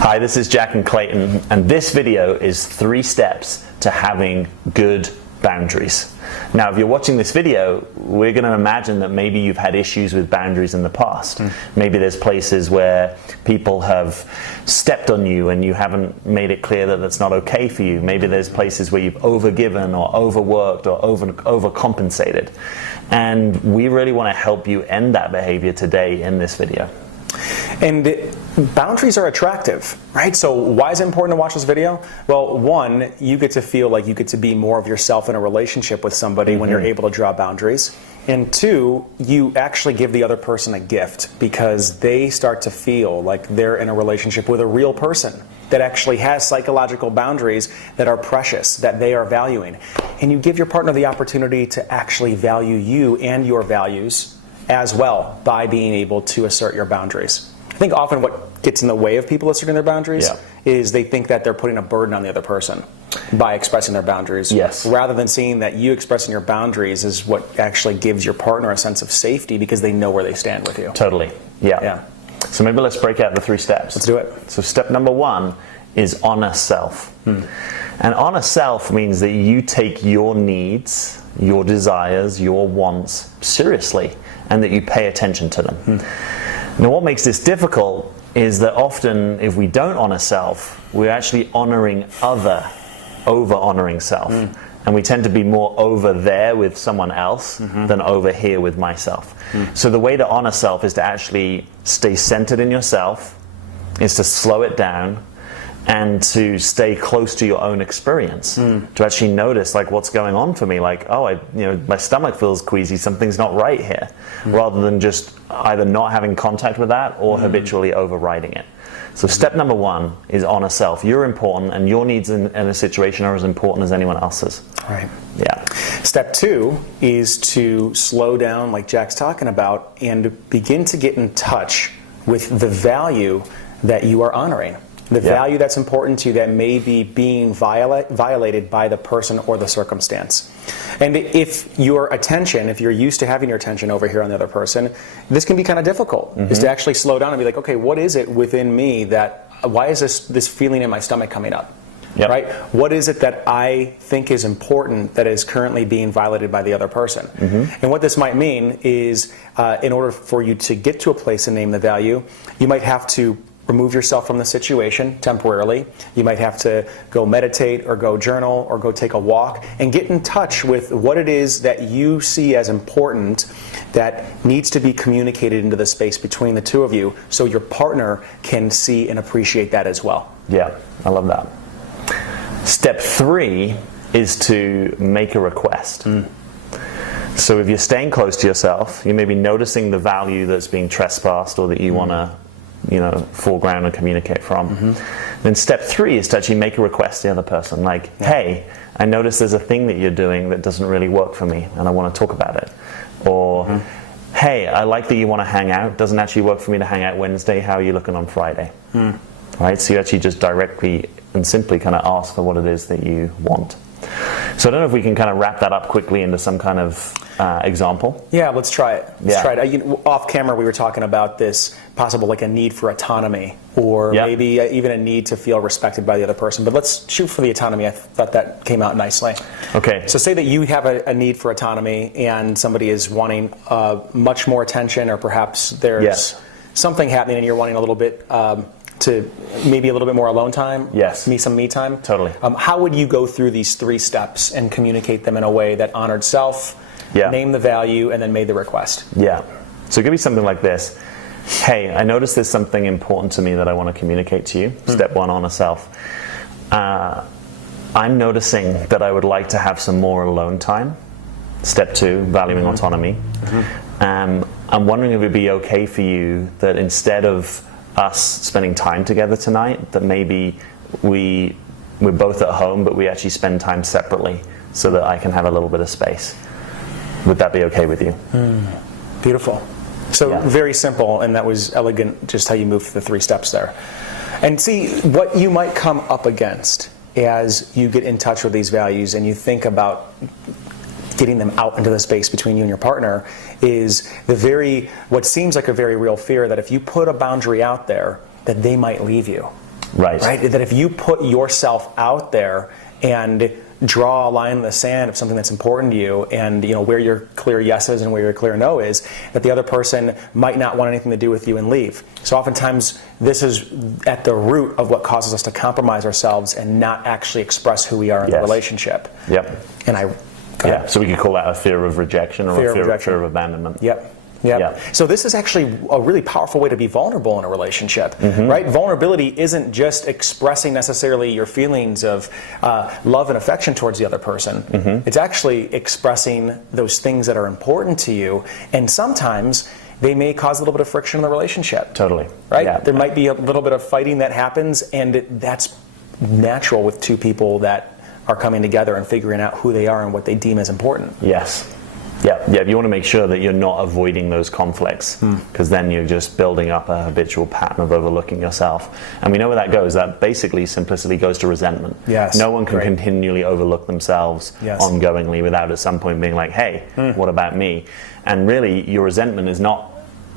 Hi, this is Jack and Clayton, and this video is 3 steps to having good boundaries. Now, if you're watching this video, we're going to imagine that maybe you've had issues with boundaries in the past. Maybe there's places where people have stepped on you and you haven't made it clear that that's not okay for you. Maybe there's places where you've overgiven or overworked or overcompensated. And we really want to help you end that behavior today in this video. And boundaries are attractive, right? So why is it important to watch this video? Well, one, you get to feel like you get to be more of yourself in a relationship with somebody when you're able to draw boundaries. And 2, you actually give the other person a gift because they start to feel like they're in a relationship with a real person that actually has psychological boundaries that are precious, that they are valuing. And you give your partner the opportunity to actually value you and your values as well by being able to assert your boundaries. I think often what gets in the way of people asserting their boundaries is they think that they're putting a burden on the other person by expressing their boundaries. Yes. Rather than seeing that you expressing your boundaries is what actually gives your partner a sense of safety because they know where they stand with you. Totally. Yeah. So maybe let's break out the 3 steps. Let's do it. So step number 1 is honor self. And honor self means that you take your needs, your desires, your wants seriously, and that you pay attention to them. Now, what makes this difficult is that often if we don't honor self, we're actually honoring over honoring self. And we tend to be more over there with someone else than over here with myself. So the way to honor self is to actually stay centered in yourself, is to slow it down, and to stay close to your own experience, to actually notice like what's going on for me, like, oh, my stomach feels queasy, something's not right here, rather than just either not having contact with that or habitually overriding it. So step number 1 is honor self. You're important, and your needs in a situation are as important as anyone else's. Right. Yeah. Step 2 is to slow down, like Jack's talking about, and begin to get in touch with the value that you are honoring. The value that's important to you that may be being violated by the person or the circumstance. And if your attention, if you're used to having your attention over here on the other person, this can be kind of difficult, is to actually slow down and be like, okay, what is it within me that, why is this feeling in my stomach coming up? Right? What is it that I think is important that is currently being violated by the other person? And what this might mean is, in order for you to get to a place and name the value, you might have to remove yourself from the situation temporarily. You might have to go meditate or go journal or go take a walk and get in touch with what it is that you see as important that needs to be communicated into the space between the two of you so your partner can see and appreciate that as well. Yeah, I love that. Step 3 is to make a request. So if you're staying close to yourself, you may be noticing the value that's being trespassed or that you want to foreground and communicate from. Then step 3 is to actually make a request to the other person, like, hey, I notice there's a thing that you're doing that doesn't really work for me and I want to talk about it. Or, hey, I like that you want to hang out, doesn't actually work for me to hang out Wednesday, how are you looking on Friday? Right? So you actually just directly and simply kind of ask for what it is that you want. So I don't know if we can kind of wrap that up quickly into some kind of example. Yeah, let's try it. Let's try it. Off camera, we were talking about this possible, like a need for autonomy, or maybe even a need to feel respected by the other person. But let's shoot for the autonomy. I thought that came out nicely. Okay. So say that you have a need for autonomy, and somebody is wanting much more attention, or perhaps there's something happening, and you're wanting a little bit. To maybe a little bit more alone time? Some me time? Totally. How would you go through these 3 steps and communicate them in a way that honored self, named the value, and then made the request? So it could be something like this. Hey, I noticed there's something important to me that I want to communicate to you. Step 1, honor self. I'm noticing that I would like to have some more alone time. Step 2, valuing autonomy. I'm wondering if it'd be okay for you that instead of us spending time together tonight, that maybe we're both at home, but we actually spend time separately so that I can have a little bit of space. Would that be okay with you? Beautiful. So very simple, and that was elegant, just how you moved through the 3 steps there. And see what you might come up against as you get in touch with these values and you think about getting them out into the space between you and your partner is what seems like a very real fear that if you put a boundary out there, that they might leave you. Right. That if you put yourself out there and draw a line in the sand of something that's important to you, and where your clear yes is and where your clear no is, that the other person might not want anything to do with you and leave. So oftentimes this is at the root of what causes us to compromise ourselves and not actually express who we are in the relationship. Yep. And so we could call that a fear of rejection, or fear of abandonment. Yep. So this is actually a really powerful way to be vulnerable in a relationship, right? Vulnerability isn't just expressing necessarily your feelings of love and affection towards the other person. It's actually expressing those things that are important to you, and sometimes they may cause a little bit of friction in the relationship. Totally. Right? Yeah. There might be a little bit of fighting that happens, and that's natural with two people that are coming together and figuring out who they are and what they deem as important. Yes. Yeah. You want to make sure that you're not avoiding those conflicts, because then you're just building up a habitual pattern of overlooking yourself. And we know where that goes. That basically simplicity goes to resentment. Yes. No one can continually overlook themselves ongoingly without at some point being like, hey, what about me? And really, your resentment is not,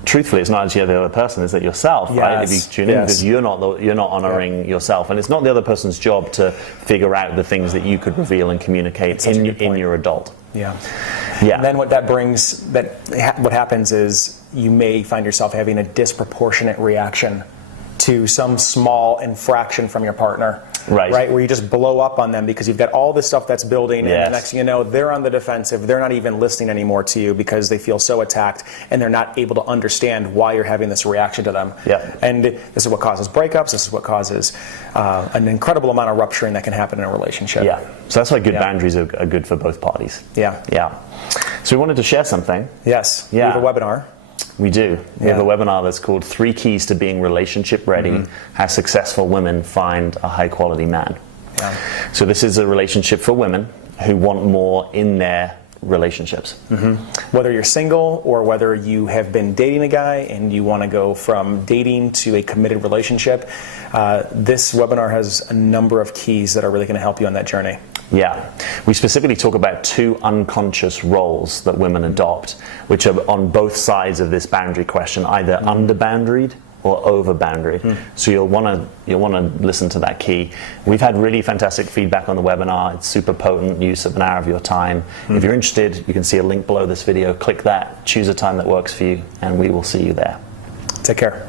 truthfully, it's not actually the other person, it's that yourself, right? If you tune in, because you're not honoring yourself, and it's not the other person's job to figure out the things that you could reveal and communicate in your adult. And then what happens is you may find yourself having a disproportionate reaction to some small infraction from your partner. Right, where you just blow up on them because you've got all this stuff that's building, and the next thing you know, they're on the defensive. They're not even listening anymore to you because they feel so attacked, and they're not able to understand why you're having this reaction to them. And this is what causes breakups. This is what causes an incredible amount of rupturing that can happen in a relationship. So that's why good boundaries are good for both parties. So we wanted to share something. We have a webinar. We do. We have a webinar that's called 3 Keys to Being Relationship Ready, How Successful Women Find a High Quality Man. So this is a relationship for women who want more in their relationships. Whether you're single or whether you have been dating a guy and you want to go from dating to a committed relationship, this webinar has a number of keys that are really going to help you on that journey. We specifically talk about 2 unconscious roles that women adopt, which are on both sides of this boundary question, either under-boundaried or over-boundaried. So you'll want to listen to that key. We've had really fantastic feedback on the webinar. It's super potent use of an hour of your time. If you're interested, you can see a link below this video. Click that, choose a time that works for you, and we will see you there. Take care.